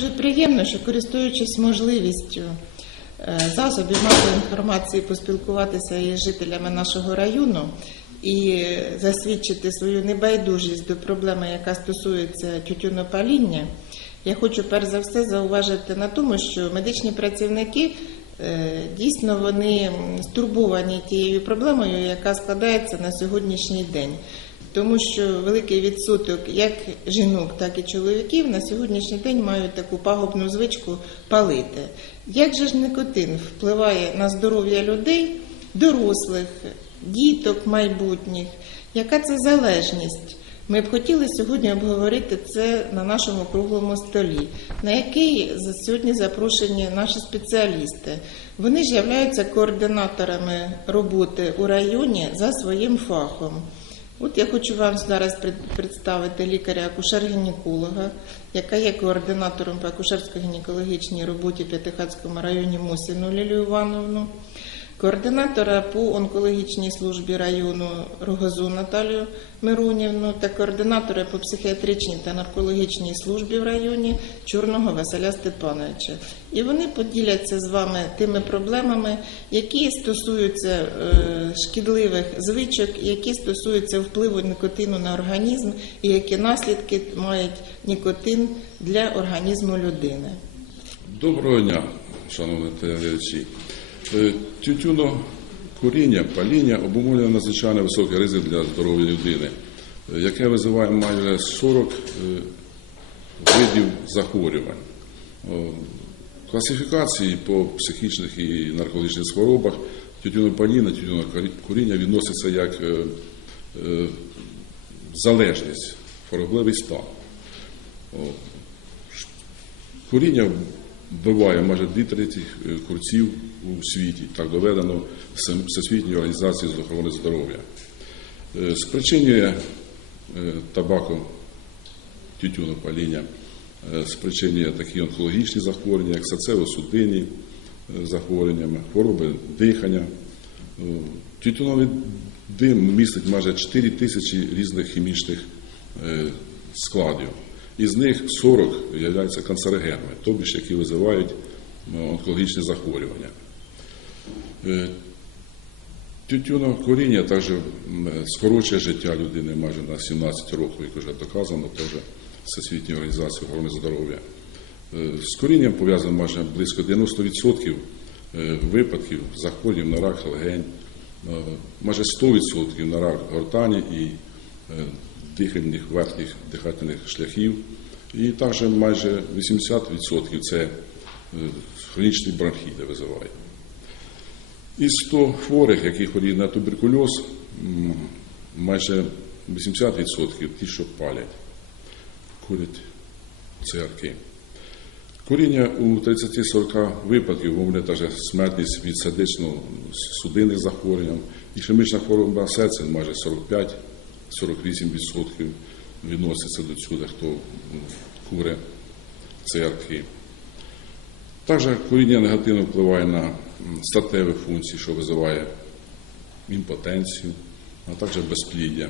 дуже приємно, що користуючись можливістю е, засобів масової інформації поспілкуватися із жителями нашого району і засвідчити свою небайдужість до проблеми, яка стосується тютюнопаління, я хочу перш за все зауважити на тому, що медичні працівники е, дійсно вони стурбовані тією проблемою, яка складається на сьогоднішній день. Тому що великий відсоток як жінок, так і чоловіків на сьогоднішній день мають таку пагубну звичку палити. Як же ж никотин впливає на здоров'я людей, дорослих, діток майбутніх? Яка це залежність? Ми б хотіли сьогодні обговорити це на нашому круглому столі, на який сьогодні запрошені наші спеціалісти. Вони ж являються координаторами роботи у районі за своїм фахом. От я хочу вам зараз пред- представити лікаря-акушер-гінеколога, яка є координатором по акушерсько-гінекологічній роботі в П'ятихатському районі Мосіну Лілію Івановну, координатора по онкологічній службі району Рогозу Наталію Миронівну та координатора по психіатричній та наркологічній службі в районі Чорного Василя Степановича. І вони поділяться з вами тими проблемами, які стосуються е, шкідливих звичок, які стосуються впливу никотину на організм і які наслідки мають нікотин для організму людини. Доброго дня, шановні телеглядачі. Е, Тютюно куріння, паління обумовлює надзвичайно високий ризик для здоров'я людини, е, яке визиває майже 40 е, видів захворювань. Класифікації по психічних і наркологічних хворобах тютюнопаління, тютюнокуріння відноситься як залежність, хворобливий стан. Куріння вбиває майже дві треті е, курців у світі. Так доведено Всесвітньою організацією з охорони здоров'я. Е, Спричинює е, табако тютюнопаління, спричинює такі онкологічні захворювання, як серцево-судинні е, захворювання, хвороби дихання. Тютюновий дим містить майже 4 тисячі різних хімічних складів. Із них 40 являються канцерогенами, тобі ж які визивають е, онкологічні захворювання. Е, Тютюнокуріння також скорочує життя людини майже на 17 років, як вже доказано, теж Всесвітньою організацією охорони здоров'я. Е, З курінням пов'язано майже близько 90% е, випадків захворювань на рак легень, майже 100% на рак гортані і дихальних верхніх дихательних шляхів, і також майже 80% це е, хронічні бронхіти визиває. Із 100 хворих, які хворіють на туберкульоз, майже 80% ті, що палять, курять цигарки. Куріння у 30-40 випадків вмовляє також смертність від сердечно-судинних захворювань, ішемічна хвороба серця майже 45-48% відноситься до цього, хто м, куре цигарки. Також куріння негативно впливає на статеві функції, що визиває імпотенцію, а також безпліддя.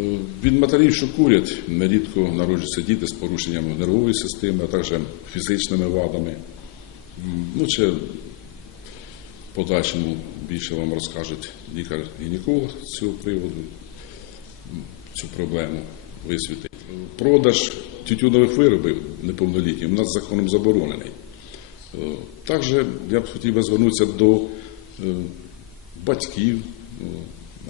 Е, Від матерів, що курять, нерідко народжуються діти з порушенням нервової системи, а також фізичними вадами. Ну, чи подальшому більше вам розкажуть лікар-гінеколог з цього приводу, цю проблему висвітить. Продаж тютюнових виробів неповнолітнім у нас законом заборонений. Е, Також я б хотів би звернутися до е, батьків, е,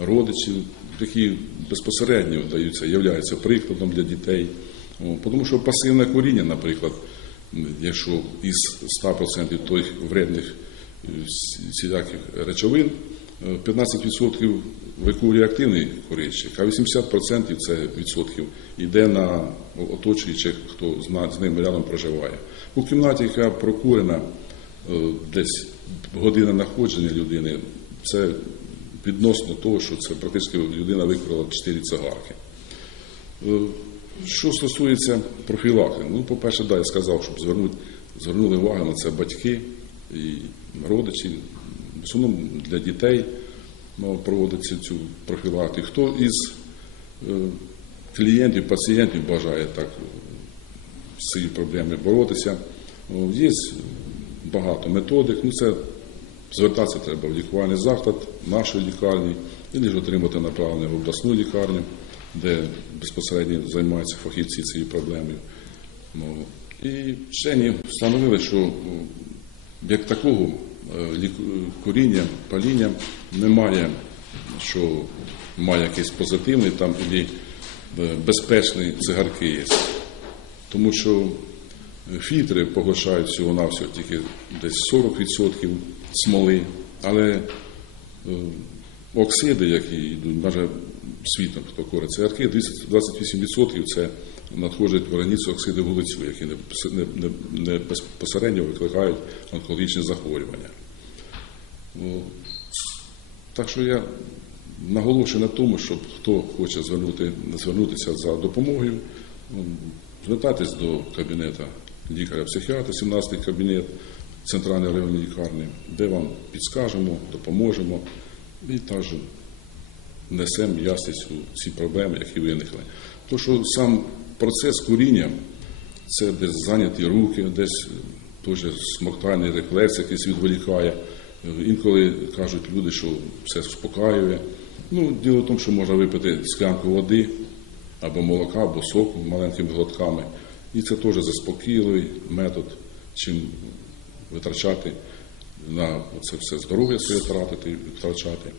родичів, які безпосередньо даються, являються прикладом для дітей. Тому що пасивне куріння, наприклад, якщо із 100% тих вредних всіляких речовин, е, 15% викурює активний курильщик, а 80% це відсотків йде на оточуючих, хто з ним рядом проживає. У кімнаті, яка прокурена е, десь година знаходження людини, це відносно того, що це практично людина викурила 4 цигарки. Е, Що стосується профілактики, ну, по-перше, да, я сказав, щоб звернути, звернули увагу на це батьки і родичі. В основному для дітей ну, проводиться цю профілактику. Хто із е, клієнтів, пацієнтів бажає так е, з цією проблемою боротися. Є багато методик. Ну, це звертатися треба в лікувальний заклад нашої лікарні, і ж отримати направлення в обласну лікарню, де безпосередньо займаються фахівці цією проблемою. І вчені встановили, що як такого е, куріння, паління немає, що має якийсь позитивний там і е, безпечні цигарки є. Тому що фільтри поглощають всього навсього тільки десь 40% смоли, але е, оксиди, які йдуть, навіть світом, хто курить цигарки, 28% це надходять в організм оксиди вуглецю, які не, безпосередньо викликають онкологічні захворювання. Ну, Так що я наголошую на тому, щоб хто хоче звернути, звернутися за допомогою, ну, звертайтесь до кабінету лікаря-психіатра, 17-й кабінет центральної районної лікарні, де вам підскажемо, допоможемо і також несемо ясність у ці проблеми, які виникли. То, що сам процес куріння це десь зайняті руки, десь теж смоктальний рефлекс, якийсь відволікає. Інколи кажуть люди, що все спокаює. Ну, діло в тому, що можна випити склянку води або молока, або соку маленькими глотками. І це теж заспокійливий метод, чим витрачати на це все здоров'я своє тратити, втрачати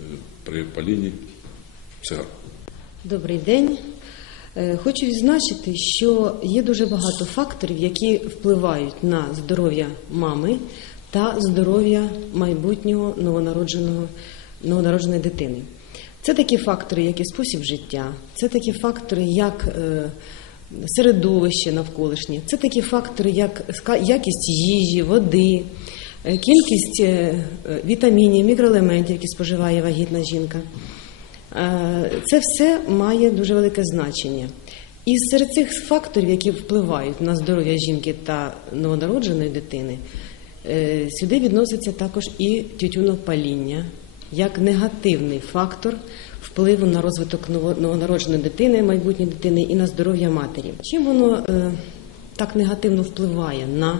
е, при палінні цигарок. Добрий день. Е, Хочу відзначити, що є дуже багато факторів, які впливають на здоров'я мами та здоров'я майбутнього новонародженого новонародженої дитини. Це такі фактори, як і спосіб життя, це такі фактори, як е, середовище навколишнє, це такі фактори, як якість їжі, води, е, кількість вітамінів, мікроелементів, які споживає вагітна жінка. Е, Це все має дуже велике значення. І серед цих факторів, які впливають на здоров'я жінки та новонародженої дитини, е, сюди відноситься також і тютюнопаління як негативний фактор впливу на розвиток ново- новонародженої дитини, майбутньої дитини і на здоров'я матері. Чим воно е, так негативно впливає на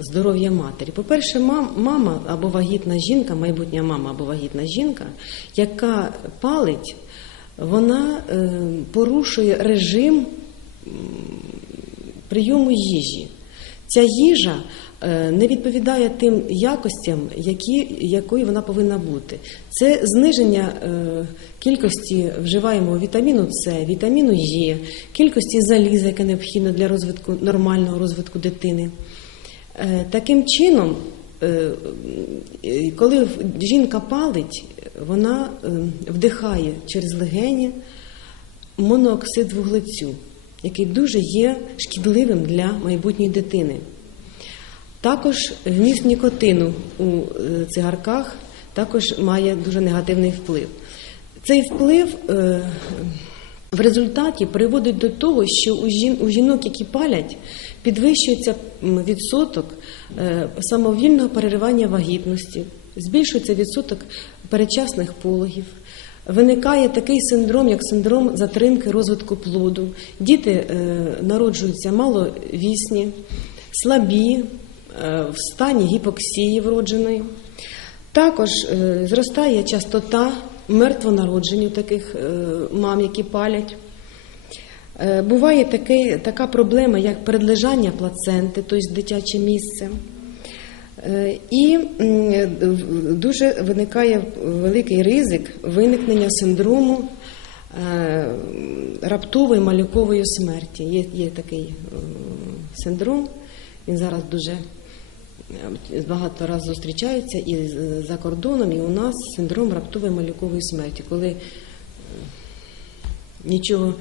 здоров'я матері. По-перше, мама або вагітна жінка, майбутня мама або вагітна жінка, яка палить, вона е, порушує режим прийому їжі. Ця їжа е, не відповідає тим якостям, які, якою вона повинна бути. Це зниження е, кількості вживаємого вітаміну С, вітаміну Е, кількості заліза, яке необхідно для розвитку нормального розвитку дитини. Е, Таким чином, е, е, коли жінка палить, вона вдихає через легені монооксид вуглецю, який дуже є шкідливим для майбутньої дитини. Також вміст нікотину у цигарках також має дуже негативний вплив. Цей вплив в результаті приводить до того, що у жін- у жінок, які палять, підвищується відсоток е, самовільного переривання вагітності, збільшується відсоток передчасних пологів. Виникає такий синдром, як синдром затримки розвитку плоду. Діти е, народжуються маловісні, слабі, е, в стані гіпоксії вродженої. Також зростає частота мертвонароджень таких е, мам, які палять. Е, Буває таке, така проблема, як передлежання плаценти, тобто дитяче місце. Е, І дуже виникає великий ризик виникнення синдрому раптової малюкової смерті. Є, є такий синдром, він зараз дуже багато разів зустрічається і за кордоном, і у нас синдром раптової малюкової смерті, коли е, нічого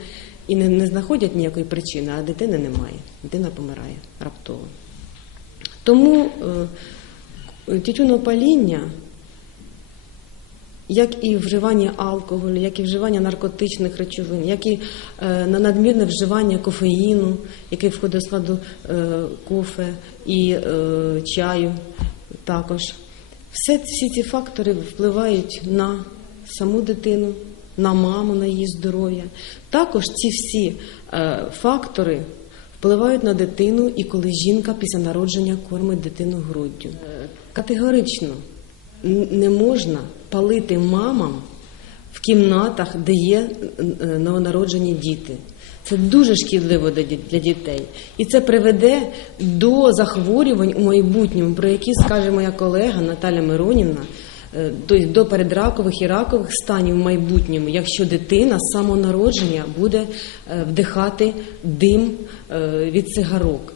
і не, не знаходять ніякої причини, а дитини немає. Дитина помирає раптово. Тому е, тютюнопаління, як і вживання алкоголю, як і вживання наркотичних речовин, як і е, на надмірне вживання кофеїну, який входить до складу е, кофе і е, чаю також. Все, всі ці фактори впливають на саму дитину, на маму, на її здоров'я. Також ці всі фактори впливають на дитину і коли жінка після народження кормить дитину груддю. Категорично не можна палити мамам в кімнатах, де є е, новонароджені діти. Це дуже шкідливо для дітей. І це приведе до захворювань у майбутньому, про які скаже моя колега Наталя Миронівна, е, тобто до передракових і ракових станів в майбутньому, якщо дитина з самого народження буде е, вдихати дим від цигарок.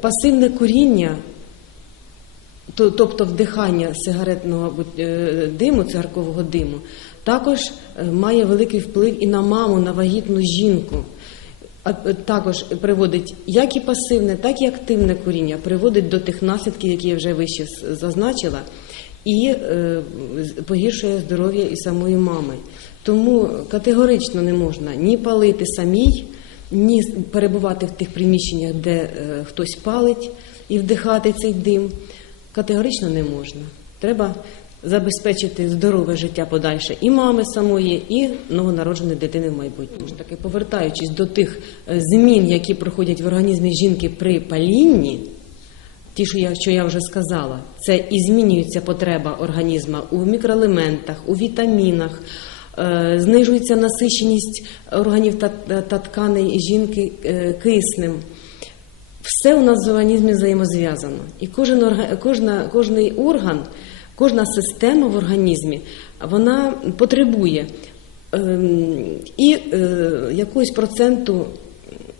Пасивне куріння тобто вдихання сигаретного е, диму, цигаркового диму, також е, має великий вплив і на маму, на вагітну жінку. А е, також приводить як і пасивне, так і активне куріння, приводить до тих наслідків, які я вже вище зазначила, і погіршує здоров'я і самої мами. Тому категорично не можна ні палити самій, ні перебувати в тих приміщеннях, де хтось палить і вдихати цей дим. Категорично не можна. Треба забезпечити здорове життя подальше і мами самої, і новонародженої дитини в майбутньому. Ж таки, повертаючись до тих е, змін, які проходять в організмі жінки при палінні, ті, що я, що я вже сказала, це і змінюється потреба організму у мікроелементах, у вітамінах, е, знижується насиченість органів та, та тканей жінки е, киснем. Все у нас в організмі взаємозв'язано. І кожен, орга- кожна, кожний орган, кожна система в організмі, вона потребує ем, і е, якогось проценту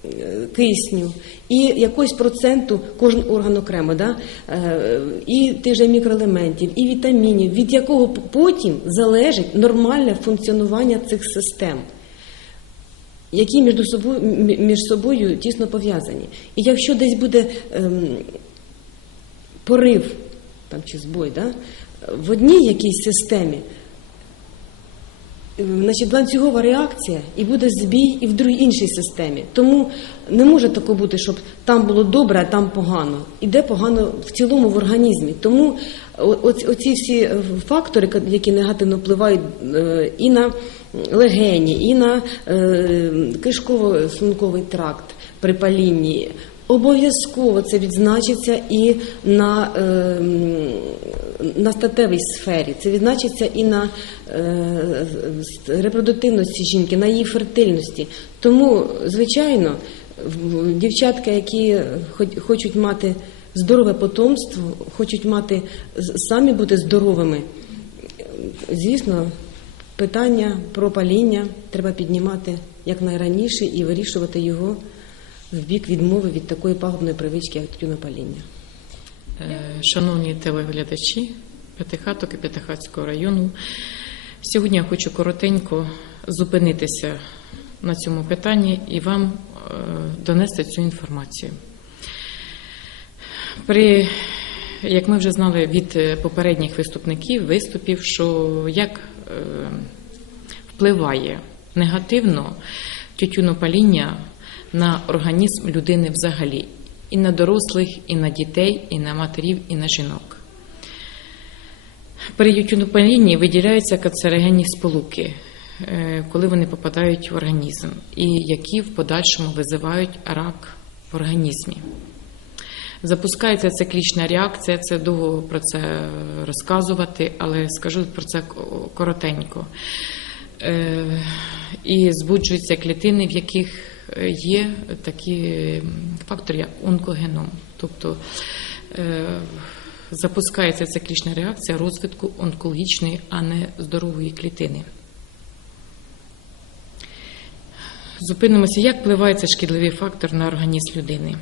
е, кисню, і якогось проценту кожен орган окремо, да? е, і тих же мікроелементів, і вітамінів, від якого потім залежить нормальне функціонування цих систем які між собою, між собою тісно пов'язані. І якщо десь буде ем, порив там, чи збой да, в одній якійсь системі, значить, ланцюгова реакція і буде збій і в другій іншій системі. Тому не може такого бути, щоб там було добре, а там погано. Іде погано в цілому в організмі. Тому оці, всі е, фактори, які негативно впливають е, і на легені, і на е, кишково-шлунковий тракт при палінні. Обов'язково це відзначиться і на, е, на статевій сфері, це відзначиться і на е, репродуктивності жінки, на її фертильності. Тому, звичайно, дівчатка, які хочуть мати здорове потомство, хочуть мати самі бути здоровими, звісно, питання про паління треба піднімати якнайраніше і вирішувати його в бік відмови від такої пагубної привички, як тютюнопаління. Е, Шановні телеглядачі П'ятихаток і П'ятихатського району, сьогодні я хочу коротенько зупинитися на цьому питанні і вам е, донести цю інформацію. При, як ми вже знали від е, попередніх виступників, виступів, що як впливає негативно тютюнопаління на організм людини взагалі, і на дорослих, і на дітей, і на матерів, і на жінок. При тютюнопалінні виділяються канцерогенні сполуки, е, коли вони попадають в організм, і які в подальшому визивають рак в організмі. Запускається циклічна реакція, це довго про це розказувати, але скажу про це коротенько. Е, І збуджуються клітини, в яких є такі фактори, як онкогеном. Тобто е, запускається циклічна реакція розвитку онкологічної, а не здорової клітини. Зупинимося, як впливає цей шкідливий фактор на організм людини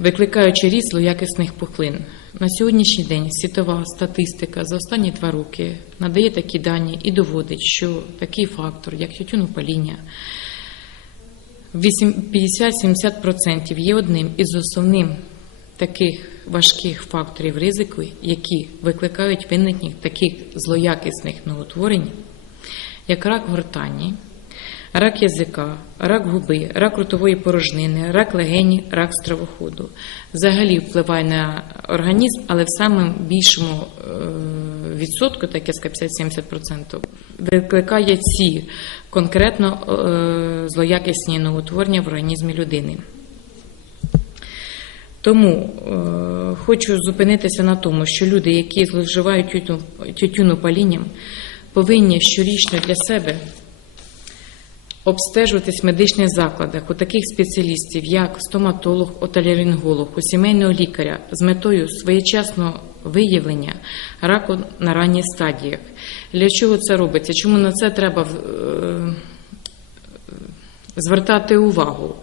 викликаючи ріст злоякісних пухлин. На сьогоднішній день світова статистика за останні два роки надає такі дані і доводить, що такий фактор, як тютюнопаління, 50-70% є одним із основним таких важких факторів ризику, які викликають виникнення таких злоякісних новотворень, як рак гортані, рак язика, рак губи, рак ротової порожнини, рак легені, рак стравоходу. Взагалі впливає на організм, але в самому більшому е, відсотку, так я сказав, 50-70%, викликає ці конкретно е, злоякісні новотворення в організмі людини. Тому е, хочу зупинитися на тому, що люди, які зловживають тютю, тютюнопалінням, повинні щорічно для себе обстежуватись в медичних закладах у таких спеціалістів, як стоматолог, отоларинголог, у сімейного лікаря з метою своєчасного виявлення раку на ранніх стадіях. Для чого це робиться? Чому на це треба е, звертати увагу?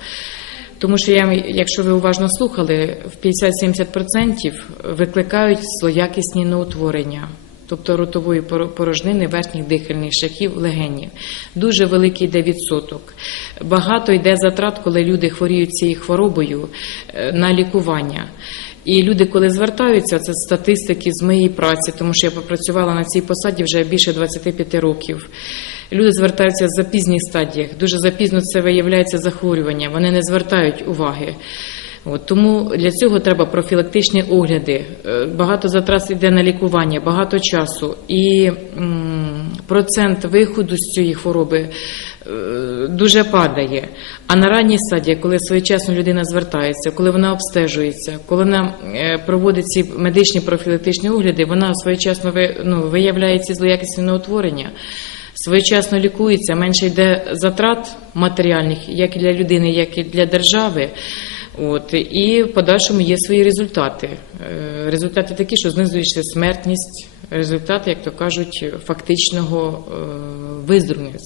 Тому що я, якщо ви уважно слухали, в 50-70% викликають злоякісні неутворення, тобто ротової порожнини верхніх дихальних шляхів легенів. Дуже великий йде відсоток. Багато йде затрат, коли люди хворіють цією хворобою е, на лікування. І люди, коли звертаються, це статистики з моєї праці, тому що я попрацювала на цій посаді вже більше 25 років. Люди звертаються в запізніх стадіях. Дуже запізно це виявляється захворювання. Вони не звертають уваги. От, тому для цього треба профілактичні огляди. Е, Багато затрат йде на лікування, багато часу. І процент виходу з цієї хвороби е, дуже падає. А на ранній стадії, коли своєчасно людина звертається, коли вона обстежується, коли вона е, проводить ці медичні профілактичні огляди, вона своєчасно ну, виявляє ці злоякісні неутворення своєчасно лікується, менше йде затрат матеріальних, як і для людини, як і для держави. От, і в подальшому є свої результати. Е, Результати такі, що знизується смертність, результати, як то кажуть, фактичного е, виздоровлення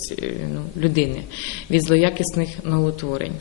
ну, людини від злоякісних новоутворень.